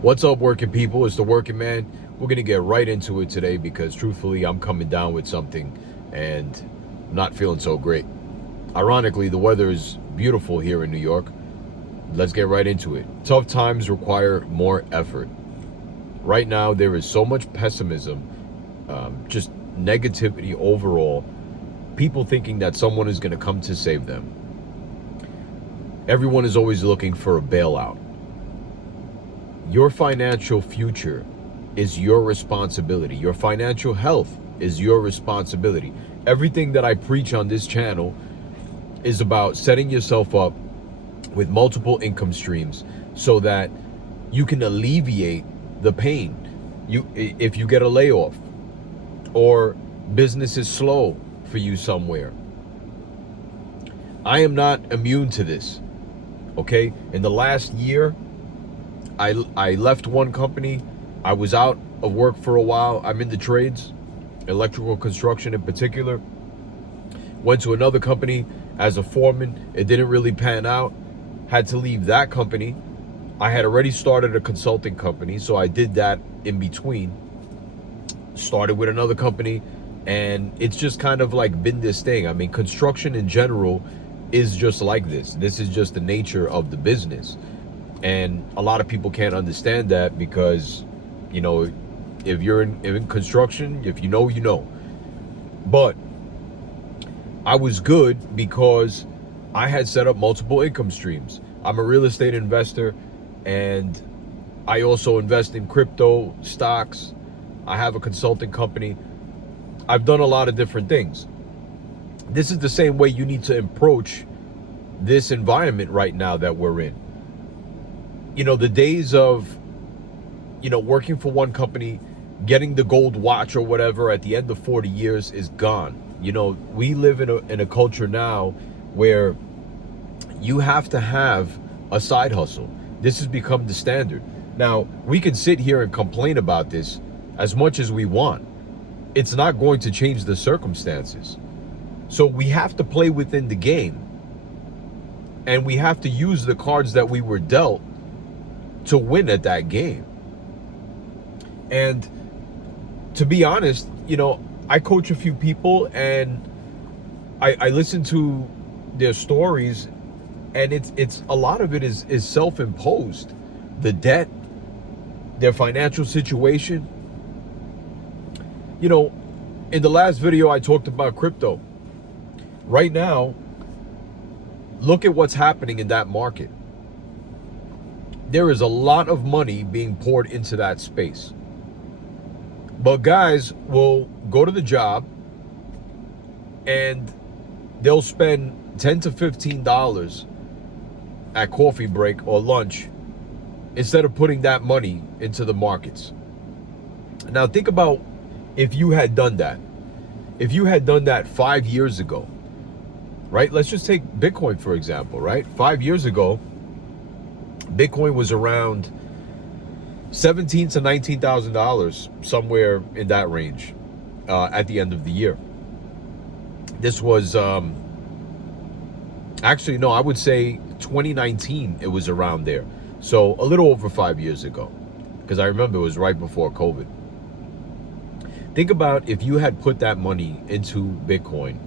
What's up, working people? It's the working man. We're going to get right into it today because truthfully, I'm coming down with something and not feeling so great. Ironically, the weather is beautiful here in New York. Let's get right into it. Tough times require more effort. Right now, there is so much pessimism, just negativity overall. People thinking that someone is going to come to save them. Everyone is always looking for a bailout. Your financial future is your responsibility. Your financial health is your responsibility. Everything that I preach on this channel is about setting yourself up with multiple income streams so that you can alleviate the pain. If you get a layoff or business is slow for you somewhere. I am not immune to this. Okay? In the last year, I left one company. I was out of work for a while. I'm in the trades, electrical construction in particular. Went to another company as a foreman. It didn't really pan out. Had to leave that company. I had already started a consulting company, so I did that in between. Started with another company, and it's just kind of like been this thing. I mean, construction in general is just like this. This is just the nature of the business. And a lot of people can't understand that because, you know, if you're in construction, if you know, you know. But I was good because I had set up multiple income streams. I'm a real estate investor, and I also invest in crypto, stocks. I have a consulting company. I've done a lot of different things. This is the same way you need to approach this environment right now that we're in. You know, the days of, working for one company, getting the gold watch or whatever at the end of 40 years is gone. You know, we live in a culture now where you have to have a side hustle. This has become the standard. Now, we can sit here and complain about this as much as we want. It's not going to change the circumstances. So we have to play within the game. And we have to use the cards that we were dealt to win at that game. And to be honest, I coach a few people, and I listen to their stories, and it's a lot of it is self-imposed. The debt, their financial situation. In the last video I talked about crypto. Right now, look at what's happening in that market. There is a lot of money being poured into that space. But guys will go to the job and they'll spend $10 to $15 at coffee break or lunch instead of putting that money into the markets. Now think about if you had done that. If you had done that 5 years ago, right? Let's just take Bitcoin, for example, right? 5 years ago, Bitcoin was around $17,000 to $19,000, somewhere in that range, at the end of the year. This was, actually, no, I would say 2019, it was around there. So a little over 5 years ago, because I remember it was right before COVID. Think about if you had put that money into Bitcoin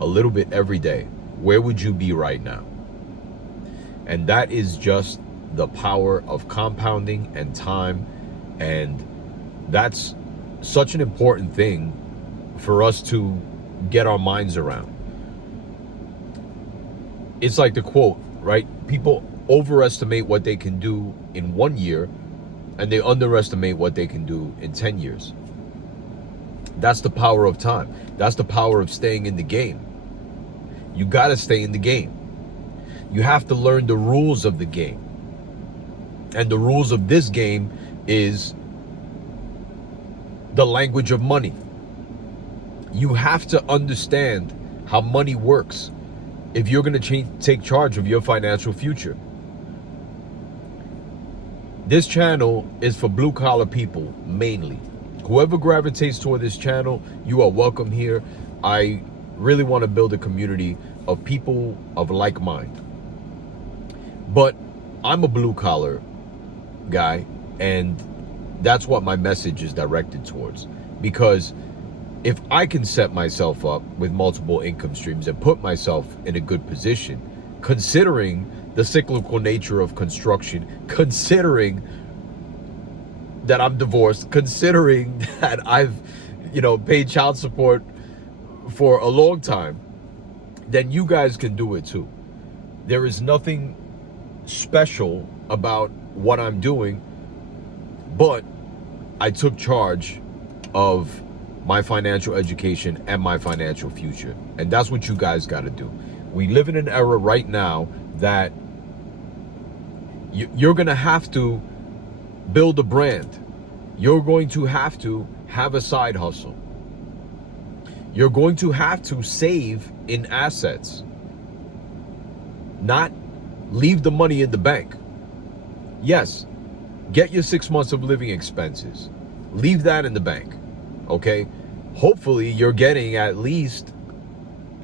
a little bit every day, where would you be right now? And that is just the power of compounding and time. And that's such an important thing for us to get our minds around. It's like the quote, right? People overestimate what they can do in 1 year, and they underestimate what they can do in 10 years. That's the power of time. That's the power of staying in the game. You got to stay in the game. You have to learn the rules of the game. And the rules of this game is the language of money. You have to understand how money works if you're going to take charge of your financial future. This channel is for blue collar people mainly. Whoever gravitates toward this channel, you are welcome here. I really want to build a community of people of like mind. But I'm a blue collar guy. And that's what my message is directed towards. Because if I can set myself up with multiple income streams and put myself in a good position, considering the cyclical nature of construction, considering that I'm divorced, considering that I've, paid child support for a long time, then you guys can do it too. There is nothing special about what I'm doing, but I took charge of my financial education and my financial future. And that's what you guys got to do. We live in an era right now that you're going to have to build a brand. You're going to have have a side hustle. You're going to have to save in assets, not leave the money in the bank. Yes, get your 6 months of living expenses. Leave that in the bank, okay? Hopefully you're getting at least,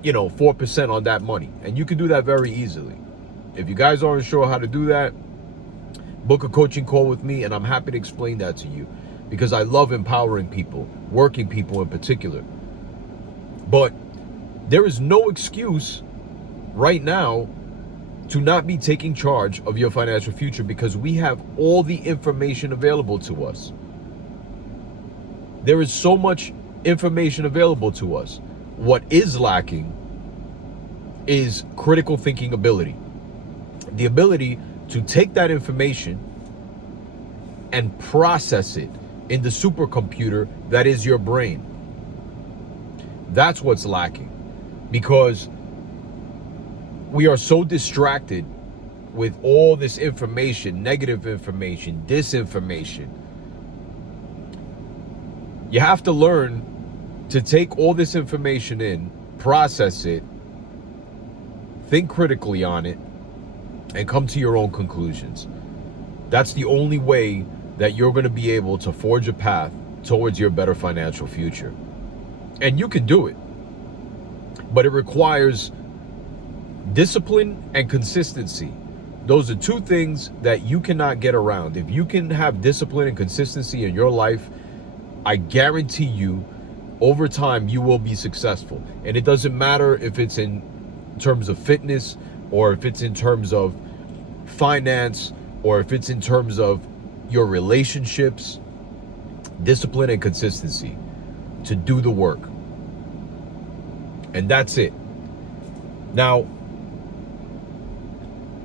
4% on that money. And you can do that very easily. If you guys aren't sure how to do that, book a coaching call with me, and I'm happy to explain that to you, because I love empowering people, working people in particular. But there is no excuse right now to not be taking charge of your financial future, because we have all the information available to us. There is so much information available to us. What is lacking is critical thinking ability. The ability to take that information and process it in the supercomputer that is your brain. That's what's lacking, because we are so distracted with all this information, negative information, disinformation. You have to learn to take all this information in, process it, think critically on it, and come to your own conclusions. That's the only way that you're going to be able to forge a path towards your better financial future. And you can do it, but it requires discipline and consistency. Those are two things that you cannot get around. If you can have discipline and consistency in your life, I guarantee you, over time, you will be successful. And it doesn't matter if it's in terms of fitness, or if it's in terms of finance, or if it's in terms of your relationships. Discipline and consistency to do the work. And that's it. Now,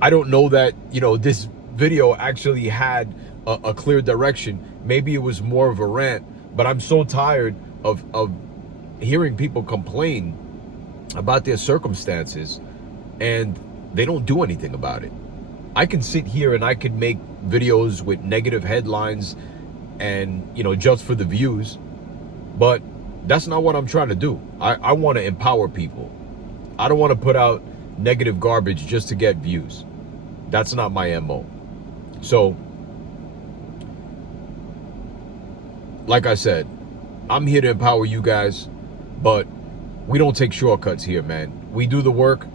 I don't know that, this video actually had a clear direction. Maybe it was more of a rant, but I'm so tired of hearing people complain about their circumstances and they don't do anything about it. I can sit here and I can make videos with negative headlines and, just for the views, but that's not what I'm trying to do. I want to empower people. I don't want to put out negative garbage just to get views. That's not my MO. So, like I said, I'm here to empower you guys, but we don't take shortcuts here, man. We do the work,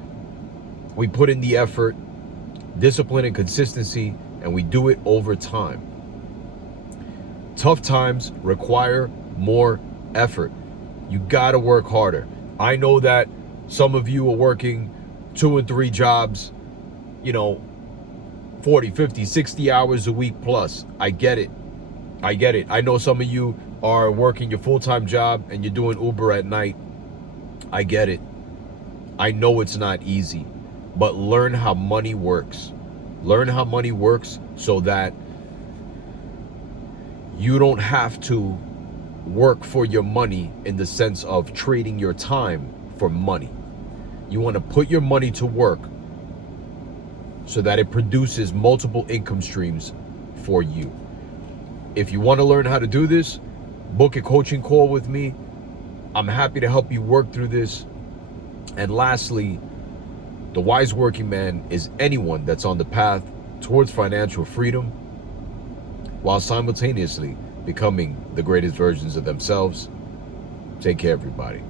we put in the effort, discipline and consistency, and we do it over time. Tough times require more effort. You gotta work harder. I know that some of you are working 2 and 3 jobs, 40, 50, 60 hours a week plus. I get it. I know some of you are working your full-time job and you're doing Uber at night. I get it. I know it's not easy, but learn how money works. Learn how money works so that you don't have to work for your money in the sense of trading your time for money. You want to put your money to work so that it produces multiple income streams for you. If you want to learn how to do this, book a coaching call with me. I'm happy to help you work through this. And lastly, the wise working man is anyone that's on the path towards financial freedom while simultaneously becoming the greatest versions of themselves. Take care, everybody.